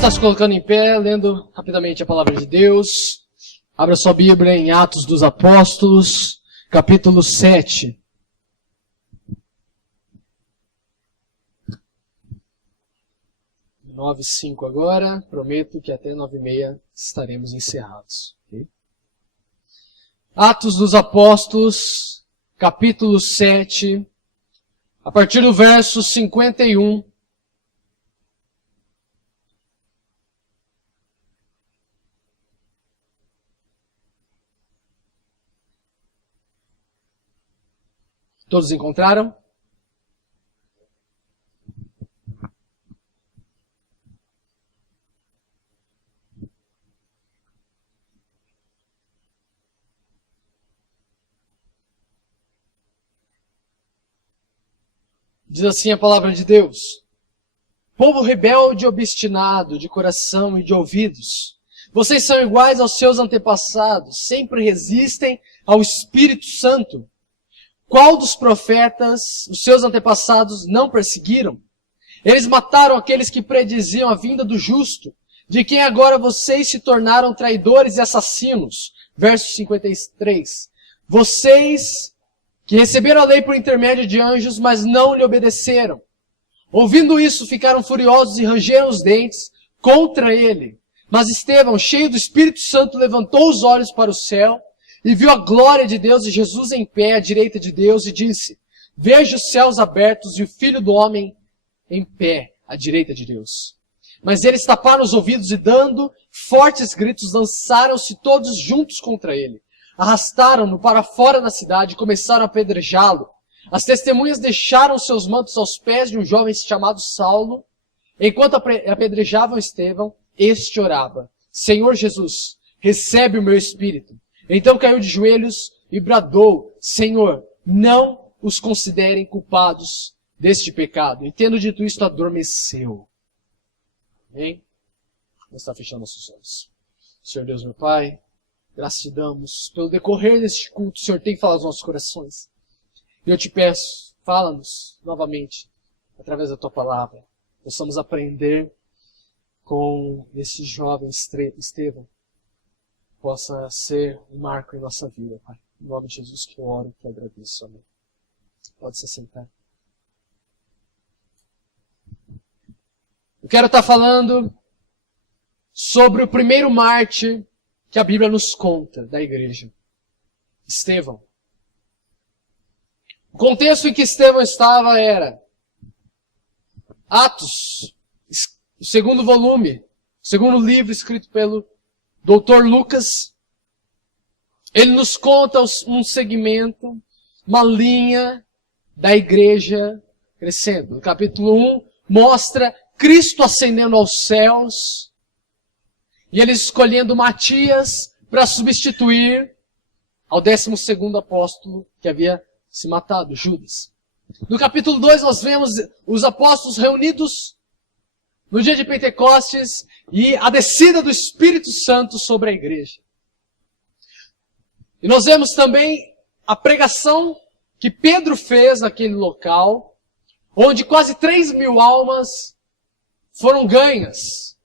Está se colocando em pé, lendo rapidamente a palavra de Deus. Abra sua Bíblia em Atos dos Apóstolos, capítulo 7. Nove e 5 agora. Prometo que até 9h30 estaremos encerrados. Okay? Atos dos Apóstolos, capítulo 7, a partir do verso 51. Todos encontraram? Diz assim a palavra de Deus: povo rebelde e obstinado de coração e de ouvidos, vocês são iguais aos seus antepassados, sempre resistem ao Espírito Santo. Qual dos profetas os seus antepassados não perseguiram? Eles mataram aqueles que prediziam a vinda do justo, de quem agora vocês se tornaram traidores e assassinos. Verso 53. Vocês que receberam a lei por intermédio de anjos, mas não lhe obedeceram. Ouvindo isso, ficaram furiosos e rangeram os dentes contra ele. Mas Estevão, cheio do Espírito Santo, levantou os olhos para o céu e viu a glória de Deus e Jesus em pé à direita de Deus e disse: vejo os céus abertos e o Filho do Homem em pé à direita de Deus. Mas eles taparam os ouvidos e, dando fortes gritos, lançaram-se todos juntos contra ele. Arrastaram-no para fora da cidade e começaram a apedrejá-lo. As testemunhas deixaram seus mantos aos pés de um jovem chamado Saulo. Enquanto apedrejavam Estevão, este orava: Senhor Jesus, recebe o meu espírito. Então caiu de joelhos e bradou: Senhor, não os considerem culpados deste pecado. E tendo dito isto, adormeceu. Amém? Vamos estar fechando nossos olhos. Senhor Deus, meu Pai, graças te damos pelo decorrer deste culto. O Senhor tem falado aos nossos corações. E eu te peço, fala-nos novamente, através da tua palavra. Possamos aprender com esse jovem Estevão. Possa ser um marco em nossa vida, Pai. Em nome de Jesus que eu oro e que eu agradeço. Amém. Pode se sentar. Eu quero estar falando sobre o primeiro mártir que a Bíblia nos conta da igreja. Estevão. O contexto em que Estevão estava era Atos, o segundo volume, o segundo livro escrito pelo Dr. Lucas. Ele nos conta um segmento, uma linha da igreja crescendo. No capítulo 1, mostra Cristo ascendendo aos céus e ele escolhendo Matias para substituir ao 12º apóstolo que havia se matado, Judas. No capítulo 2, nós vemos os apóstolos reunidos no dia de Pentecostes e a descida do Espírito Santo sobre a igreja. E nós vemos também a pregação que Pedro fez naquele local, onde quase 3.000 almas foram ganhas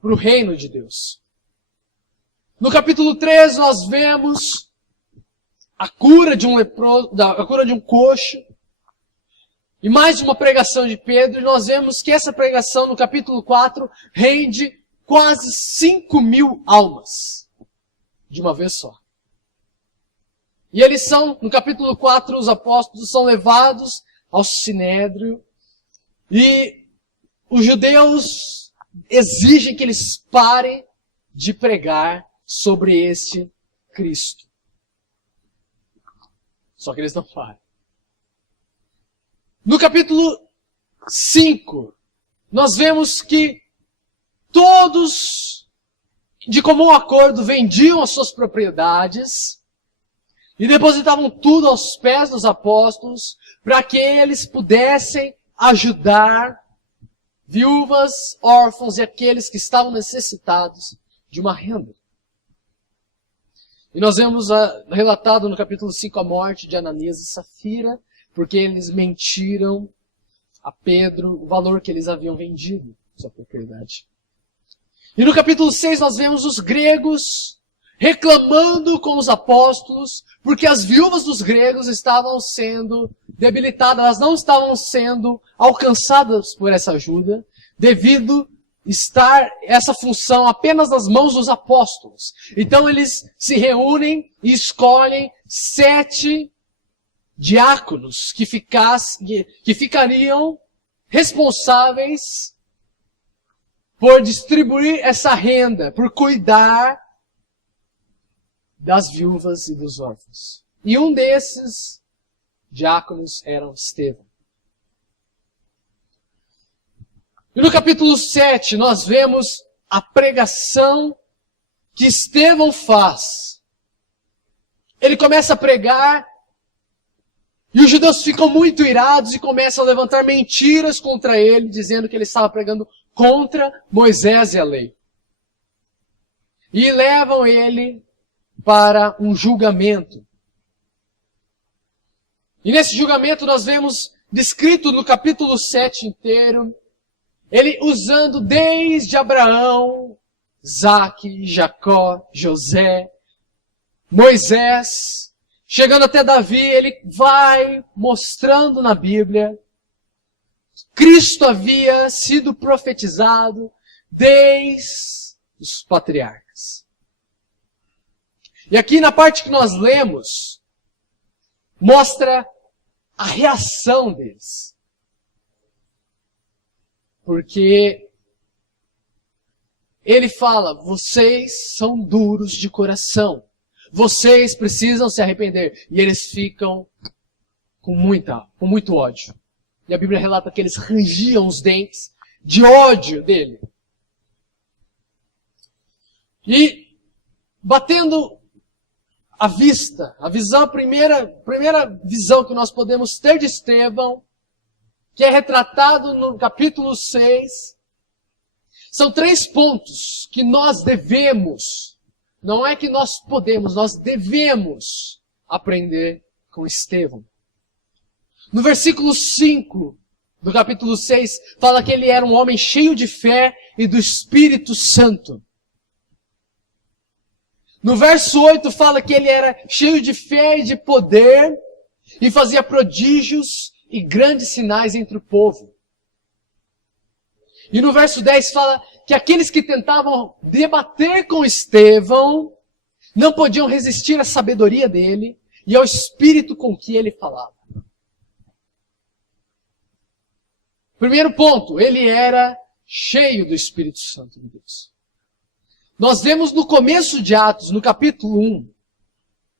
para o reino de Deus. No capítulo 3, nós vemos a cura de um leproso, a cura de um coxo, e mais de uma pregação de Pedro, e nós vemos que essa pregação, no capítulo 4, rende quase 5.000 almas, de uma vez só. E eles são, no capítulo 4, os apóstolos são levados ao Sinédrio, e os judeus exigem que eles parem de pregar sobre este Cristo. Só que eles não param. No capítulo 5, nós vemos que todos, de comum acordo, vendiam as suas propriedades e depositavam tudo aos pés dos apóstolos para que eles pudessem ajudar viúvas, órfãos e aqueles que estavam necessitados de uma renda. E nós vemos relatado no capítulo 5 a morte de Ananias e Safira, porque eles mentiram a Pedro o valor que eles haviam vendido sua propriedade. E no capítulo 6 nós vemos os gregos reclamando com os apóstolos, porque as viúvas dos gregos estavam sendo debilitadas, elas não estavam sendo alcançadas por essa ajuda, devido estar essa função apenas nas mãos dos apóstolos. Então eles se reúnem e escolhem 7 diáconos que ficariam responsáveis por distribuir essa renda, por cuidar das viúvas e dos órfãos. E um desses diáconos era Estevão. E no capítulo 7 nós vemos a pregação que Estevão faz. Ele começa a pregar e os judeus ficam muito irados e começam a levantar mentiras contra ele, dizendo que ele estava pregando contra Moisés e a lei. E levam ele para um julgamento. E nesse julgamento nós vemos descrito no capítulo 7 inteiro, ele usando desde Abraão, Isaque, Jacó, José, Moisés, chegando até Davi, ele vai mostrando na Bíblia Cristo havia sido profetizado desde os patriarcas. E aqui na parte que nós lemos, mostra a reação deles. Porque ele fala, vocês são duros de coração. Vocês precisam se arrepender. E eles ficam com muito ódio. E a Bíblia relata que eles rangiam os dentes de ódio dele. E batendo a vista, a primeira visão que nós podemos ter de Estevão, que é retratado no capítulo 6, são 3 pontos que nós devemos, não é que nós podemos, nós devemos aprender com Estevão. No versículo 5 do capítulo 6, fala que ele era um homem cheio de fé e do Espírito Santo. No verso 8 fala que ele era cheio de fé e de poder e fazia prodígios e grandes sinais entre o povo. E no verso 10 fala que aqueles que tentavam debater com Estevão não podiam resistir à sabedoria dele e ao espírito com que ele falava. Primeiro ponto, ele era cheio do Espírito Santo de Deus. Nós vemos no começo de Atos, no capítulo 1,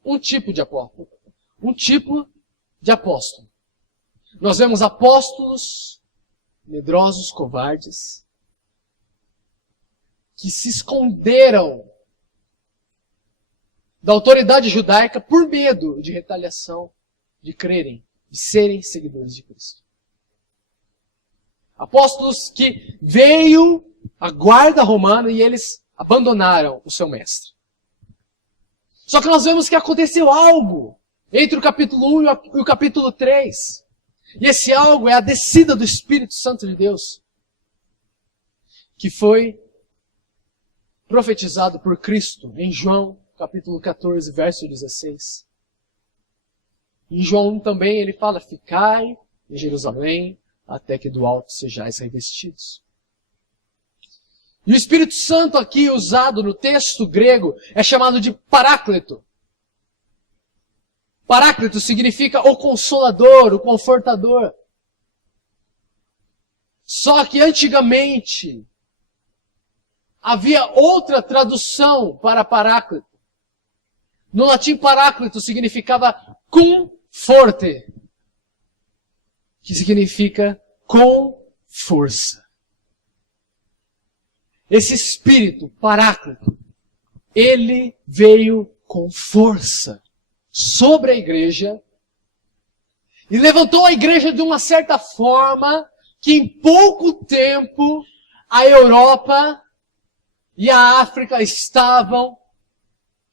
um tipo de apóstolo. Nós vemos apóstolos medrosos, covardes, que se esconderam da autoridade judaica por medo de retaliação, de crerem, de serem seguidores de Cristo. Apóstolos que veio a guarda romana e eles abandonaram o seu mestre. Só que nós vemos que aconteceu algo entre o capítulo 1 e o capítulo 3. E esse algo é a descida do Espírito Santo de Deus, que foi profetizado por Cristo em João, capítulo 14, verso 16. Em João 1 também ele fala, ficai em Jerusalém, até que do alto sejais revestidos. E o Espírito Santo aqui usado no texto grego é chamado de Paráclito. Paráclito significa o consolador, o confortador. Só que antigamente havia outra tradução para Paráclito. No latim, Paráclito significava cum forte, que significa com força. Esse Espírito, Paráclito, ele veio com força sobre a igreja e levantou a igreja de uma certa forma que em pouco tempo a Europa e a África estavam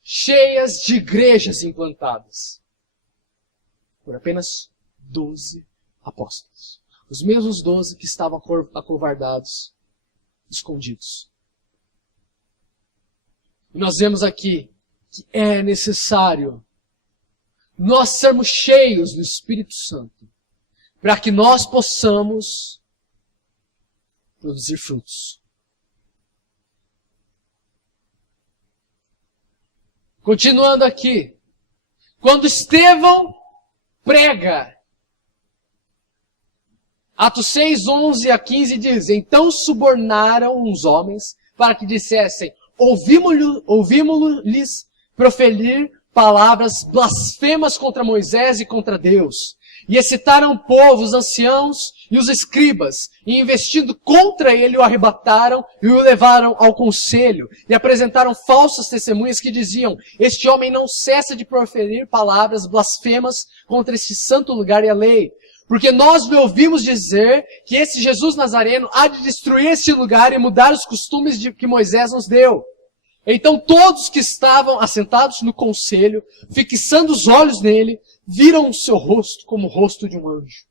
cheias de igrejas implantadas por apenas 12 apóstolos. Os mesmos 12 que estavam acovardados, escondidos. E nós vemos aqui que é necessário nós sermos cheios do Espírito Santo para que nós possamos produzir frutos. Continuando aqui. Quando Estevão prega, Atos 6, 11 a 15 diz: Então subornaram uns homens para que dissessem: Ouvimos-lhes proferir palavras blasfemas contra Moisés e contra Deus. E excitaram o povo, os anciãos e os escribas, e investindo contra ele o arrebataram e o levaram ao conselho. E apresentaram falsas testemunhas que diziam: Este homem não cessa de proferir palavras blasfemas contra este santo lugar e a lei. Porque nós lhe ouvimos dizer que esse Jesus Nazareno há de destruir este lugar e mudar os costumes que Moisés nos deu. Então todos que estavam assentados no conselho, fixando os olhos nele, viram o seu rosto como o rosto de um anjo.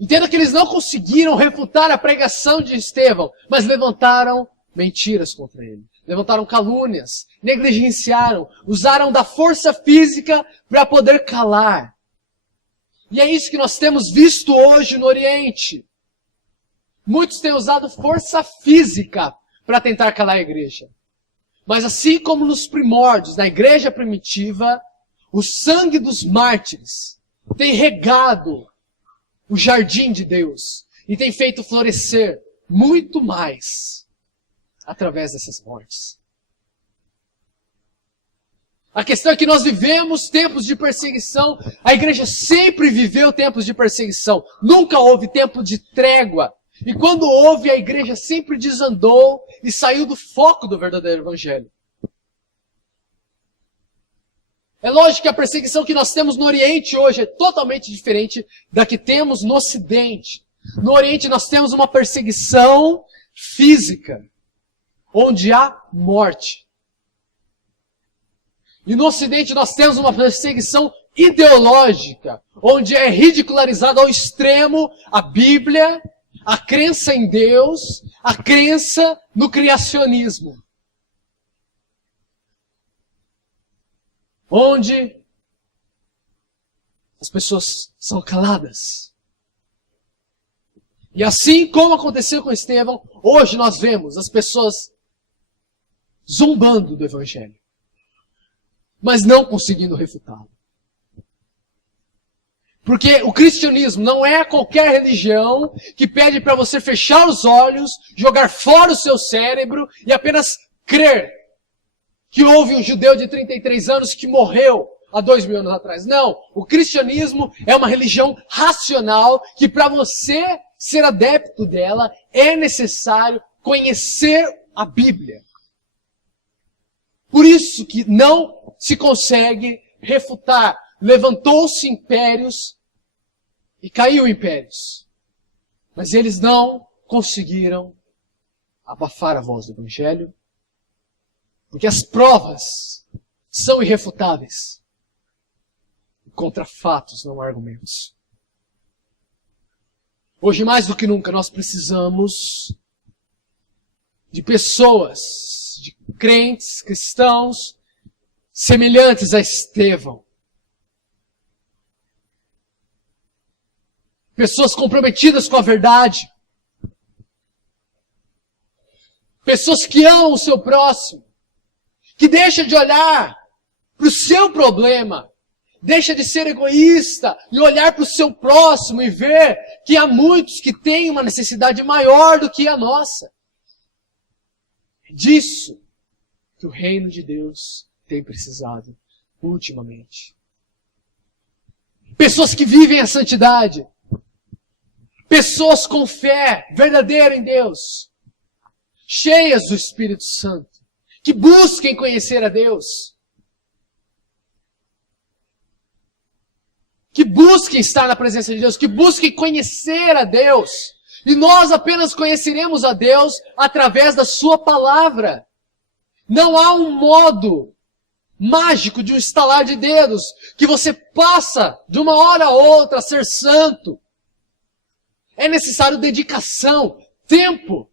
Entenda que eles não conseguiram refutar a pregação de Estevão, mas levantaram mentiras contra ele. Levantaram calúnias, negligenciaram, usaram da força física para poder calar. E é isso que nós temos visto hoje no Oriente. Muitos têm usado força física para tentar calar a igreja. Mas assim como nos primórdios, na igreja primitiva, o sangue dos mártires tem regado o jardim de Deus e tem feito florescer muito mais através dessas mortes. A questão é que nós vivemos tempos de perseguição. A igreja sempre viveu tempos de perseguição. Nunca houve tempo de trégua. E quando houve, a igreja sempre desandou e saiu do foco do verdadeiro evangelho. É lógico que a perseguição que nós temos no Oriente hoje é totalmente diferente da que temos no Ocidente. No Oriente nós temos uma perseguição física, onde há morte. E no Ocidente nós temos uma perseguição ideológica, onde é ridicularizado ao extremo a Bíblia, a crença em Deus, a crença no criacionismo. Onde as pessoas são caladas. E assim como aconteceu com Estevão, hoje nós vemos as pessoas zombando do Evangelho, mas não conseguindo refutá-lo. Porque o cristianismo não é qualquer religião que pede para você fechar os olhos, jogar fora o seu cérebro e apenas crer que houve um judeu de 33 anos que morreu há 2000 anos atrás. Não, o cristianismo é uma religião racional que para você ser adepto dela é necessário conhecer a Bíblia. Por isso que não se consegue refutar. Levantou-se impérios e caiu impérios. Mas eles não conseguiram abafar a voz do Evangelho, porque as provas são irrefutáveis. Contra fatos, não argumentos. Hoje, mais do que nunca, nós precisamos de pessoas, de crentes, cristãos, semelhantes a Estevão. Pessoas comprometidas com a verdade. Pessoas que amam o seu próximo. Que deixa de olhar para o seu problema. Deixa de ser egoísta e olhar para o seu próximo e ver que há muitos que têm uma necessidade maior do que a nossa. É disso que o reino de Deus tem precisado ultimamente. Pessoas que vivem a santidade. Pessoas com fé verdadeira em Deus. Cheias do Espírito Santo. Que busquem conhecer a Deus. Que busquem estar na presença de Deus. Que busquem conhecer a Deus. E nós apenas conheceremos a Deus através da sua palavra. Não há um modo mágico de um estalar de dedos que você passa de uma hora a outra a ser santo. É necessário dedicação, tempo.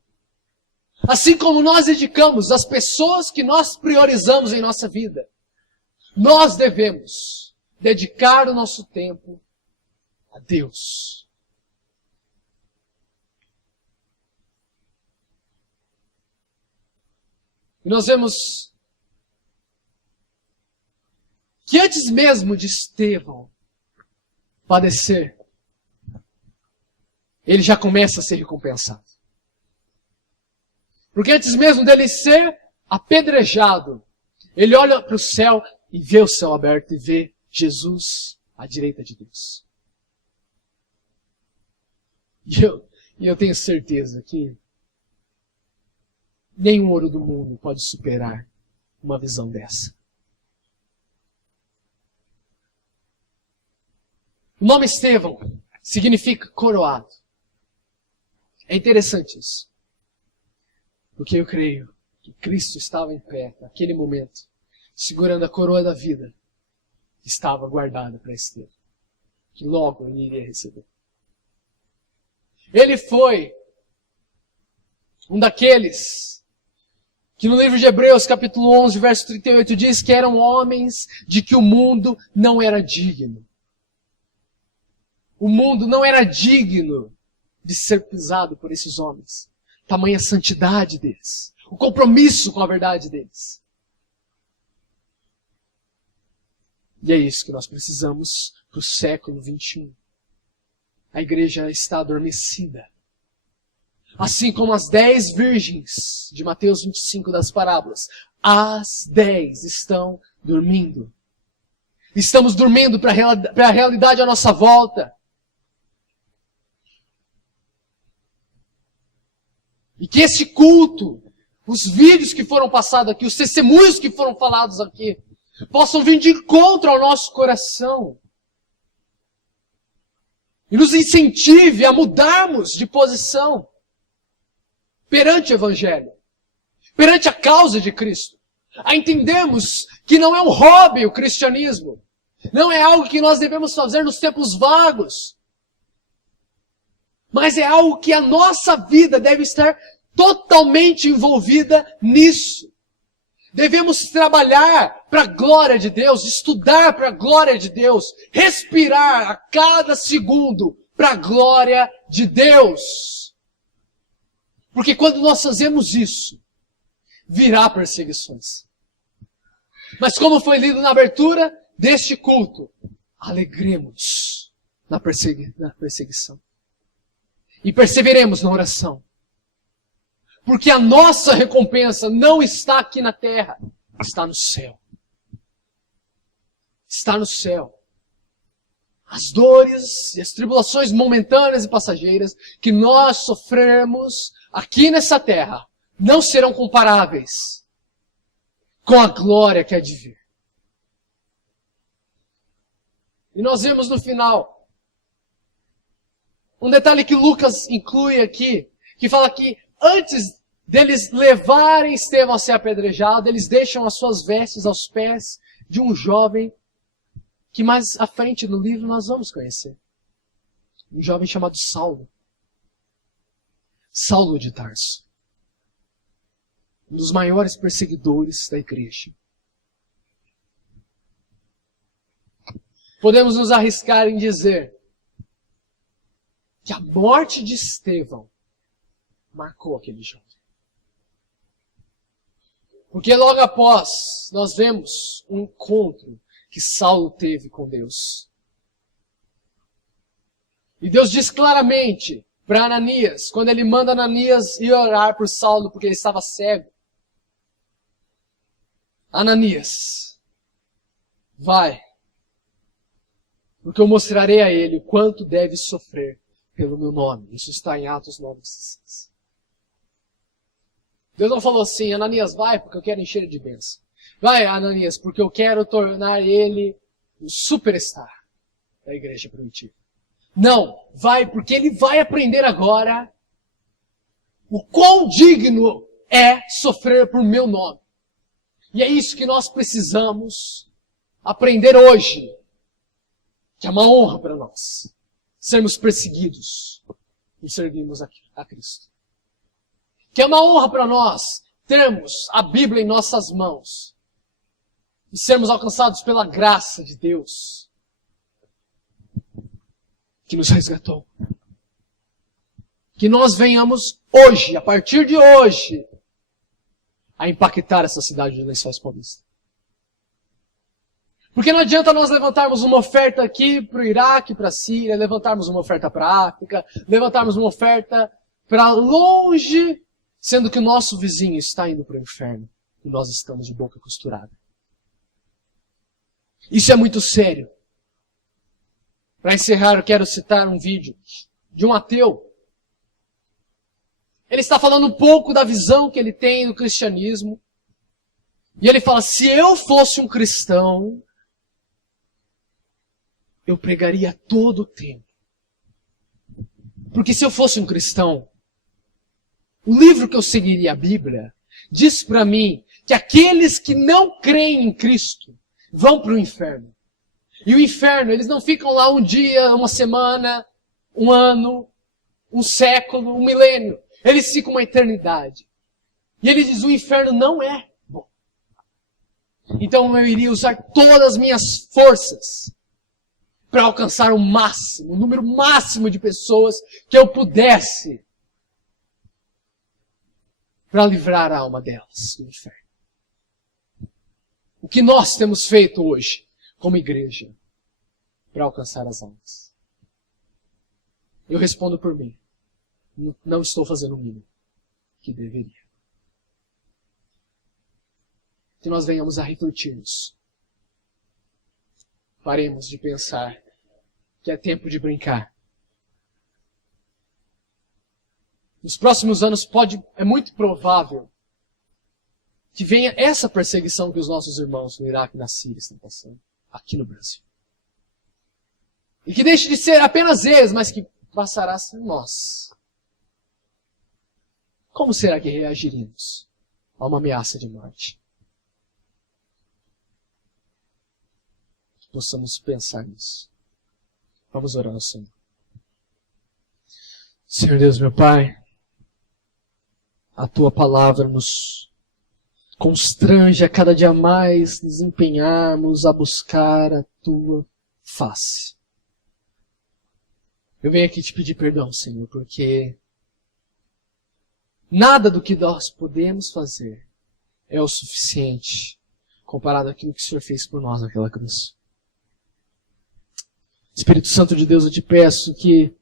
Assim como nós dedicamos as pessoas que nós priorizamos em nossa vida, nós devemos dedicar o nosso tempo a Deus. E nós vemos que antes mesmo de Estevão padecer, ele já começa a ser recompensado. Porque antes mesmo dele ser apedrejado, ele olha para o céu e vê o céu aberto e vê Jesus à direita de Deus. E eu tenho certeza que nenhum ouro do mundo pode superar uma visão dessa. O nome Estevão significa coroado. É interessante isso. Porque eu creio que Cristo estava em pé, naquele momento, segurando a coroa da vida, que estava guardada para Estevão, que logo ele iria receber. Ele foi um daqueles que no livro de Hebreus, capítulo 11, verso 38, diz que eram homens de que o mundo não era digno. O mundo não era digno de ser pisado por esses homens. Tamanha santidade deles. O compromisso com a verdade deles. E é isso que nós precisamos para o século 21. A igreja está adormecida. Assim como as 10 virgens de Mateus 25 das parábolas. As 10 estão dormindo. Estamos dormindo para a realidade à nossa volta. E que esse culto, os vídeos que foram passados aqui, os testemunhos que foram falados aqui, possam vir de encontro ao nosso coração. E nos incentive a mudarmos de posição perante o Evangelho, perante a causa de Cristo. A entendermos que não é um hobby o cristianismo. Não é algo que nós devemos fazer nos tempos vagos. Mas é algo que a nossa vida deve estar totalmente envolvida nisso. Devemos trabalhar para a glória de Deus, estudar para a glória de Deus, respirar a cada segundo para a glória de Deus. Porque quando nós fazemos isso, virá perseguições. Mas como foi lido na abertura deste culto, alegremos na perseguição. E perseveremos na oração. Porque a nossa recompensa não está aqui na terra, está no céu. Está no céu. As dores e as tribulações momentâneas e passageiras que nós sofremos aqui nessa terra não serão comparáveis com a glória que há de vir. E nós vemos no final um detalhe que Lucas inclui aqui, que fala que antes deles levarem Estevão a ser apedrejado, eles deixam as suas vestes aos pés de um jovem que mais à frente no livro nós vamos conhecer. Um jovem chamado Saulo. Saulo de Tarso. Um dos maiores perseguidores da igreja. Podemos nos arriscar em dizer que a morte de Estevão marcou aquele jovem. Porque logo após, nós vemos um encontro que Saulo teve com Deus. E Deus diz claramente para Ananias, quando ele manda Ananias ir orar por Saulo, porque ele estava cego. Ananias, vai, porque eu mostrarei a ele o quanto deve sofrer pelo meu nome. Isso está em Atos 9:16. Deus não falou assim, Ananias, vai porque eu quero encher ele de bênção. Vai, Ananias, porque eu quero tornar ele um superstar da igreja primitiva. Não, vai porque ele vai aprender agora o quão digno é sofrer por meu nome. E é isso que nós precisamos aprender hoje. Que é uma honra para nós sermos perseguidos e servirmos a Cristo. que é uma honra para nós termos a Bíblia em nossas mãos e sermos alcançados pela graça de Deus que nos resgatou. Que nós venhamos hoje, a partir de hoje, a impactar essa cidade de Lençóis Paulista. Porque não adianta nós levantarmos uma oferta aqui para o Iraque, para a Síria, levantarmos uma oferta para a África, levantarmos uma oferta para longe, sendo que o nosso vizinho está indo para o inferno e nós estamos de boca costurada. Isso é muito sério. Para encerrar, eu quero citar um vídeo de um ateu. Ele está falando um pouco da visão que ele tem do cristianismo. E ele fala, se eu fosse um cristão, eu pregaria todo o tempo. Porque se eu fosse um cristão, o livro que eu seguiria, a Bíblia, diz para mim que aqueles que não creem em Cristo vão para o inferno. E o inferno, eles não ficam lá um dia, uma semana, um ano, um século, um milênio. Eles ficam uma eternidade. E ele diz, o inferno não é bom. Então eu iria usar todas as minhas forças para alcançar o máximo, o número máximo de pessoas que eu pudesse para livrar a alma delas do inferno. O que nós temos feito hoje como igreja para alcançar as almas? Eu respondo por mim. Não estou fazendo o mínimo que deveria. Que nós venhamos a refletir nisso. Paremos de pensar que é tempo de brincar. Nos próximos anos é muito provável que venha essa perseguição que os nossos irmãos no Iraque e na Síria estão passando aqui no Brasil. E que deixe de ser apenas eles, mas que passará a ser nós. Como será que reagiríamos a uma ameaça de morte? Que possamos pensar nisso. Vamos orar ao Senhor. Senhor Deus, meu Pai, a Tua palavra nos constrange a cada dia mais nos empenharmos a buscar a Tua face. Eu venho aqui te pedir perdão, Senhor, porque nada do que nós podemos fazer é o suficiente comparado àquilo que o Senhor fez por nós naquela cruz. Espírito Santo de Deus, eu te peço que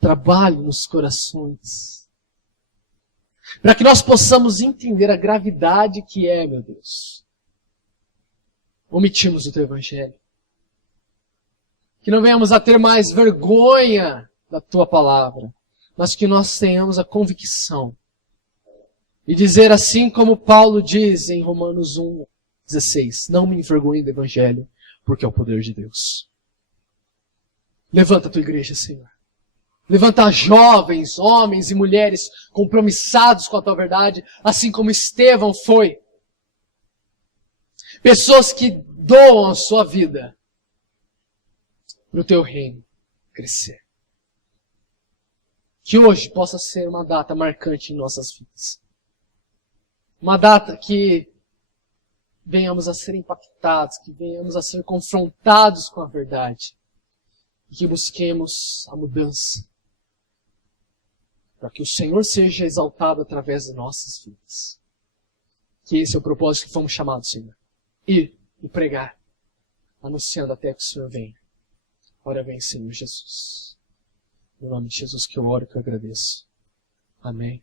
trabalhe nos corações, para que nós possamos entender a gravidade que é, meu Deus, omitirmos o Teu Evangelho. Que não venhamos a ter mais vergonha da Tua palavra, mas que nós tenhamos a convicção e dizer assim como Paulo diz em Romanos 1:16, não me envergonhe do Evangelho, porque é o poder de Deus. Levanta a Tua igreja, Senhor. Levanta jovens, homens e mulheres compromissados com a Tua verdade, assim como Estevão foi. Pessoas que doam a sua vida para o Teu reino crescer. Que hoje possa ser uma data marcante em nossas vidas. Uma data que venhamos a ser impactados, que venhamos a ser confrontados com a verdade. E que busquemos a mudança. Para que o Senhor seja exaltado através de nossas vidas. Que esse é o propósito que fomos chamados, Senhor. Ir e pregar, anunciando até que o Senhor venha. Ora vem, Senhor Jesus. No nome de Jesus que eu oro e que eu agradeço. Amém.